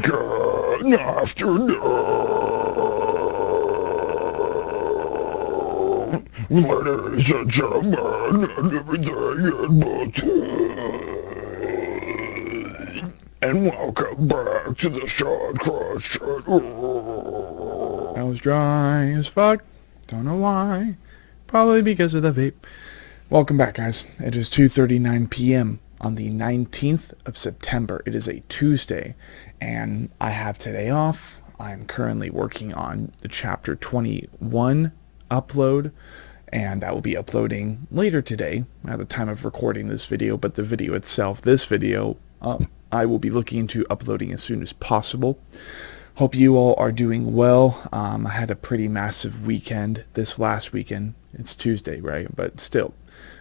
Good afternoon, ladies and gentlemen, and everything in between. And welcome back to the Sean Cross Channel. I was dry as fuck. Don't know why. Probably because of the vape. Welcome back, guys. It is 2:39 p.m. on the 19th of September. It is a Tuesday, and I have today off. I'm currently working on the Chapter 21 upload, and that will be uploading later today at the time of recording this video. But the video itself, this video, I will be looking into uploading as soon as possible. Hope you all are doing well. I had a pretty massive weekend this last weekend. It's Tuesday, right? But still,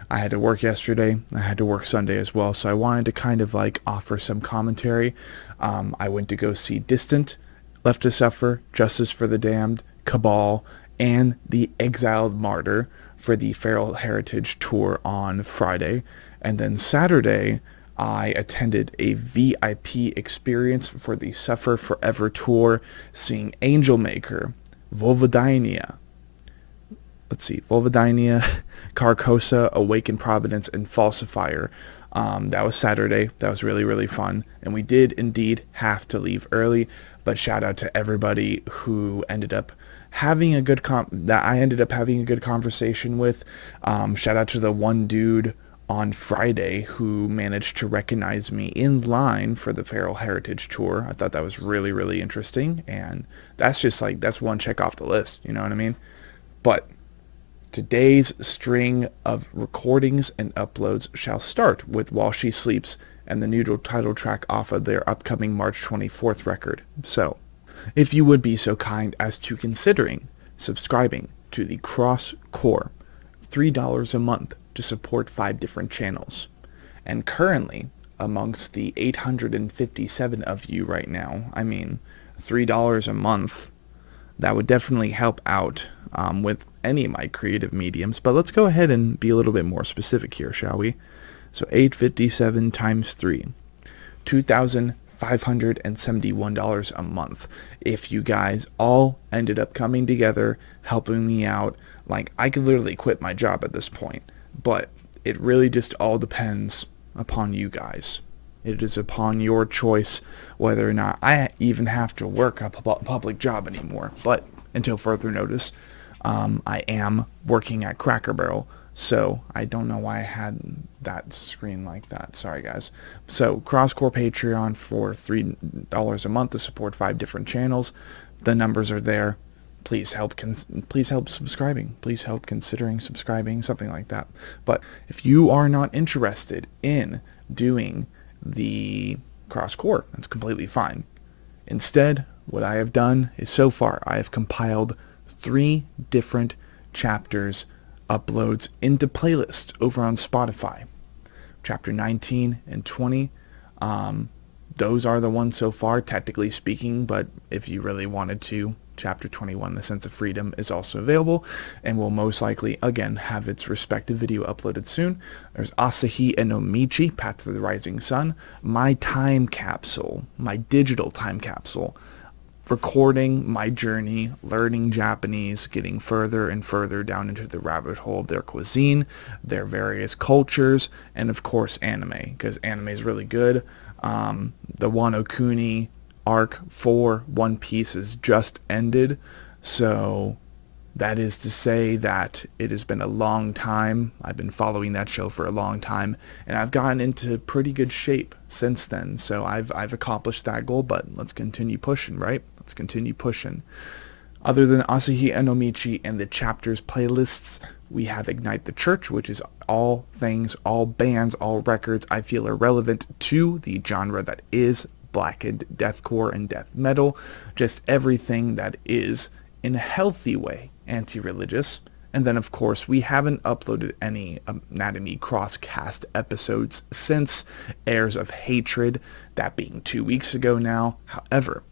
I had to work yesterday. I had to work Sunday as well. So I wanted to kind of like offer some commentary. I went to go see Distant, Left to Suffer, Justice for the Damned, Cabal, and The Exiled Martyr for the Feral Heritage Tour on Friday. And then Saturday, I attended a VIP experience for the Suffer Forever tour, seeing Angel Maker, Vulvodynia, Carcosa, Awaken Providence, and Falsifier. That was Saturday. That was really, really fun. And we did indeed have to leave early, but shout out to everybody who ended up having a good conversation with. Shout out to the one dude on Friday who managed to recognize me in line for the Feral Heritage Tour. I thought that was really, really interesting, and that's just like, that's one check off the list, you know what I mean? But today's string of recordings and uploads shall start with While She Sleeps and the new title track off of their upcoming March 24th record. So, if you would be so kind as to considering subscribing to the Crosscore, $3 a month to support 5 different channels. And currently, amongst the 857 of you right now, I mean, $3 a month, that would definitely help out with any of my creative mediums. But let's go ahead and be a little bit more specific here, shall we? So 857 times 3, $2,571 a month. If you guys all ended up coming together, helping me out, like, I could literally quit my job at this point. But it really just all depends upon you guys. It is upon your choice whether or not I even have to work a public job anymore. But until further notice, I am working at Cracker Barrel, so I don't know why I had that screen like that. Sorry, guys. So Crosscore Patreon for $3 a month to support 5 different channels. The numbers are there. Please help subscribing. Please help considering subscribing, something like that. But if you are not interested in doing the Crosscore, that's completely fine. Instead, what I have done is, so far, I have compiled 3 different chapters uploads into playlist over on Spotify. Chapter 19 and 20. Those are the ones so far, technically speaking, but if you really wanted to, Chapter 21, The Sense of Freedom, is also available and will most likely, again, have its respective video uploaded soon. There's Asahi and Nomichi, Path to the Rising Sun, my time capsule, my digital time capsule, recording my journey, learning Japanese, getting further and further down into the rabbit hole of their cuisine, their various cultures, and of course anime, because anime is really good. The Wano Kuni arc for One Piece has just ended, so that is to say that it has been a long time. I've been following that show for a long time, and I've gotten into pretty good shape since then, so I've accomplished that goal. But let's continue pushing, right? Let's continue pushing. Other than Asahi and Nomichi and the chapters playlists, we have Ignite the Church, which is all things, all bands, all records I feel are relevant to the genre that is blackened deathcore and death metal, just everything that is, in a healthy way, anti-religious. And then, of course, we haven't uploaded any Anatomy Crosscast episodes since Heirs of Hatred, that being 2 weeks ago now. However,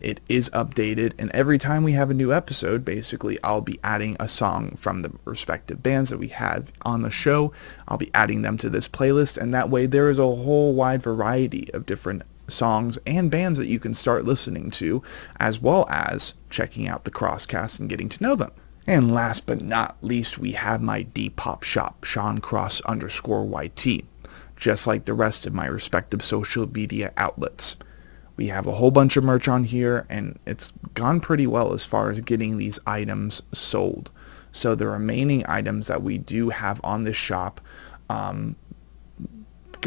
it is updated, and every time we have a new episode, basically, I'll be adding a song from the respective bands that we have on the show. I'll be adding them to this playlist, and that way there is a whole wide variety of different songs and bands that you can start listening to, as well as checking out the Crosscast and getting to know them. And last but not least, we have my Depop shop, SeanCross_YT, just like the rest of my respective social media outlets. We have a whole bunch of merch on here, and it's gone pretty well as far as getting these items sold. So the remaining items that we do have on this shop,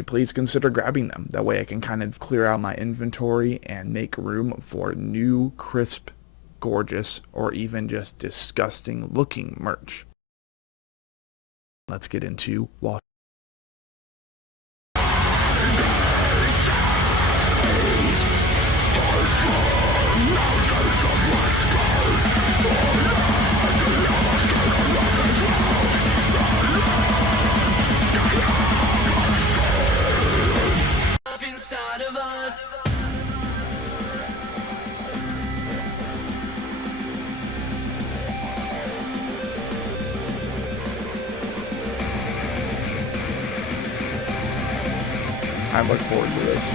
please consider grabbing them. That way I can kind of clear out my inventory and make room for new, crisp, gorgeous, or even just disgusting looking merch. Let's get into Wall. Inside of us. I look forward to this.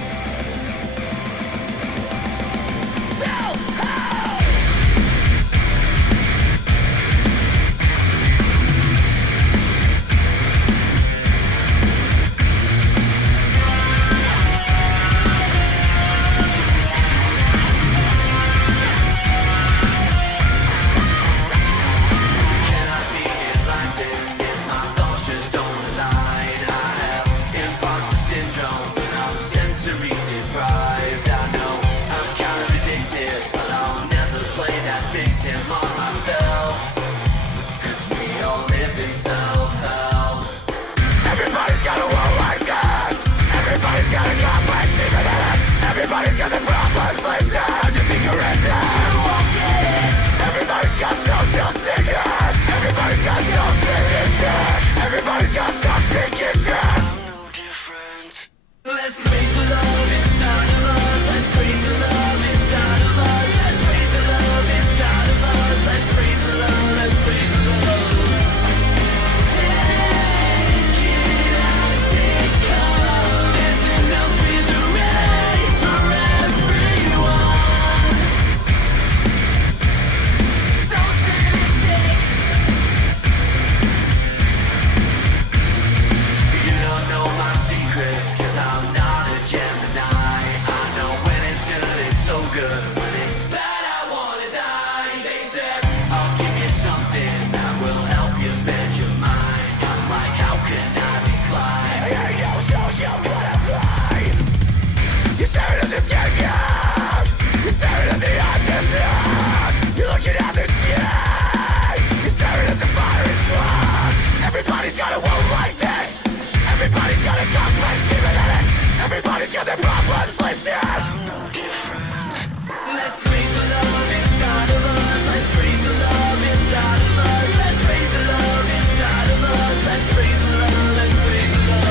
Everybody's got the problems listed. How'd you think you're in this? You won't get it. Everybody's got social sickness. Everybody's got self-sickness. Everybody's got toxic interest. I'm no different. Let's praise the love inside of us. Let's praise the love inside of us. Let's praise the love inside of us. Let's praise the love. Let's praise the love. Take it as it comes. There's enough misery for everyone. So sadistic. You don't know my secrets, 'cause I'm not a Gemini. I know when it's good, it's so good. When it's bad, I wanna die. They said, I'll give you something that will help you bend your mind. I'm like, how can I decline? You're no social butterfly. You're staring at the skin gap. You're staring at the identity. You're looking at the chain. You're staring at the fire and smoke. Everybody's got a world like this. Everybody's got a complex demon in it. Everybody's got their problems listed. I'm no different. Let's praise the love inside of us. Let's praise the love inside of us. Let's praise the love inside of us. Let's praise the love. Let's praise the love.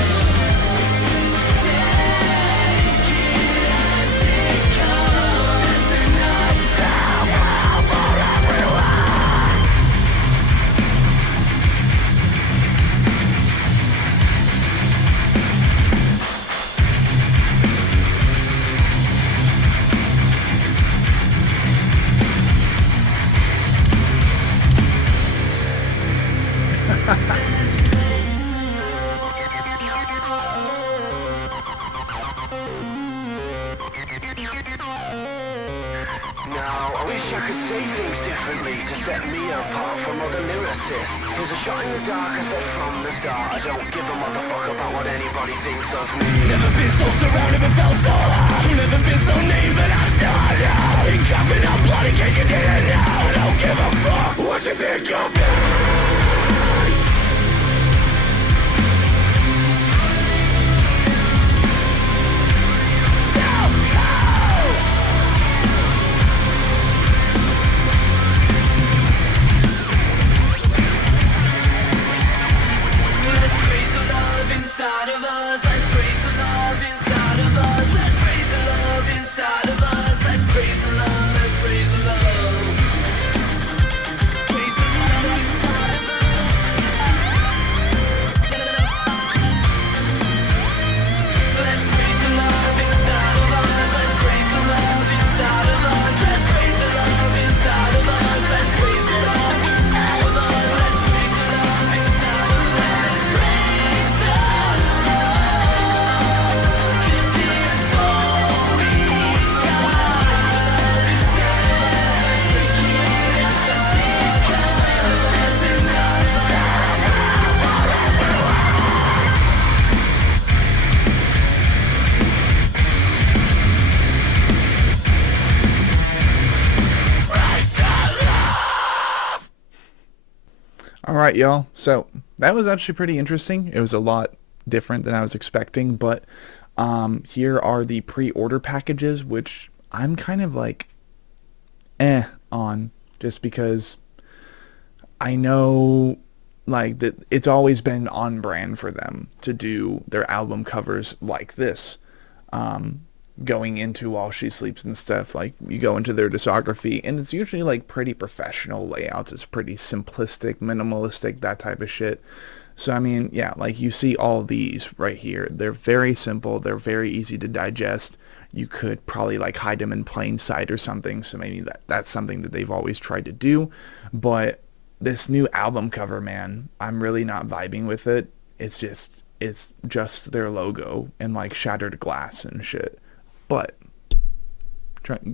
Take it as it comes. There's enough Self-help for everyone. Now, I wish I could say things differently to set me apart from other lyricists. Here's a shot in the dark, I said from the start, I don't give a motherfucker about what anybody thinks of me. Never been so surrounded but felt so high. Never been so named but I'm still alive. Ain't coughing up blood in case you didn't know. I don't give a fuck what you think of me. Self-help. Let's praise the love inside of us. Let's praise the love inside of us. Let's praise the love inside of us. right, y'all. So that was actually pretty interesting. It was a lot different than I was expecting, but here are the pre-order packages, which I'm kind of like on, just because I know like that it's always been on brand for them to do their album covers like this. Going into While She Sleeps and stuff, like you go into their discography and it's usually like pretty professional layouts. It's pretty simplistic, minimalistic, that type of shit. So I mean, yeah, like you see all these right here. They're very simple. They're very easy to digest. You could probably like hide them in plain sight or something. So maybe that's something that they've always tried to do. But this new album cover, man, I'm really not vibing with it. It's just their logo and like shattered glass and shit. But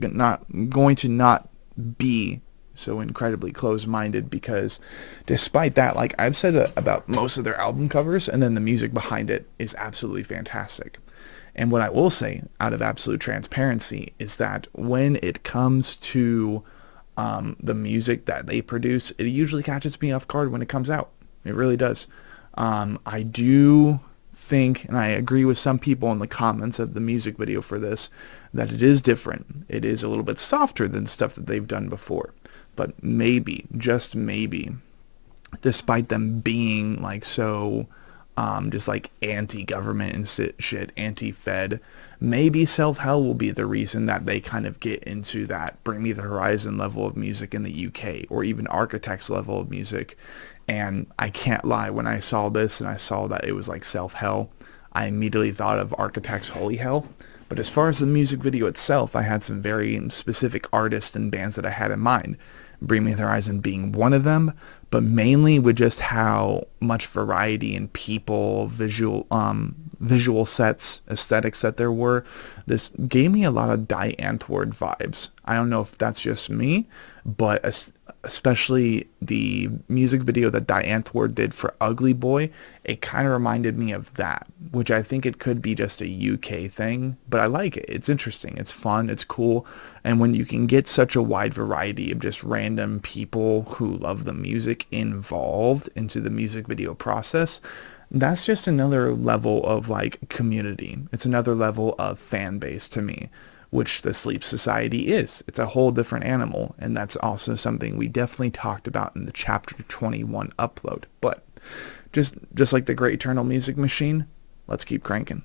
not going to not be so incredibly close-minded, because despite that, like I've said about most of their album covers, and then the music behind it is absolutely fantastic. And what I will say, out of absolute transparency, is that when it comes to the music that they produce, it usually catches me off guard when it comes out. It really does. I do think, and I agree with some people in the comments of the music video for this, that it is different. It is a little bit softer than stuff that they've done before. But maybe, just maybe, despite them being like so just like anti-government and shit, anti-Fed, maybe Self-Hell will be the reason that they kind of get into that Bring Me the Horizon level of music in the UK, or even Architects level of music. And I can't lie, when I saw this and I saw that it was like Self-Hell, I immediately thought of Architects' Holy Hell. But as far as the music video itself, I had some very specific artists and bands that I had in mind. Bring Me the Horizon being one of them, but mainly with just how much variety in people, visual sets, aesthetics that there were. This gave me a lot of Die Antwoord vibes. I don't know if that's just me, but especially the music video that Die Antwoord did for Ugly Boy, it kind of reminded me of that, which I think it could be just a UK thing, but I like it. It's interesting, it's fun, it's cool, and when you can get such a wide variety of just random people who love the music involved into the music video process, that's just another level of like community. It's another level of fan base to me, which the Sleep Society is. It's a whole different animal, and that's also something we definitely talked about in the Chapter 21 upload. But just like the Great Eternal Music Machine, let's keep cranking.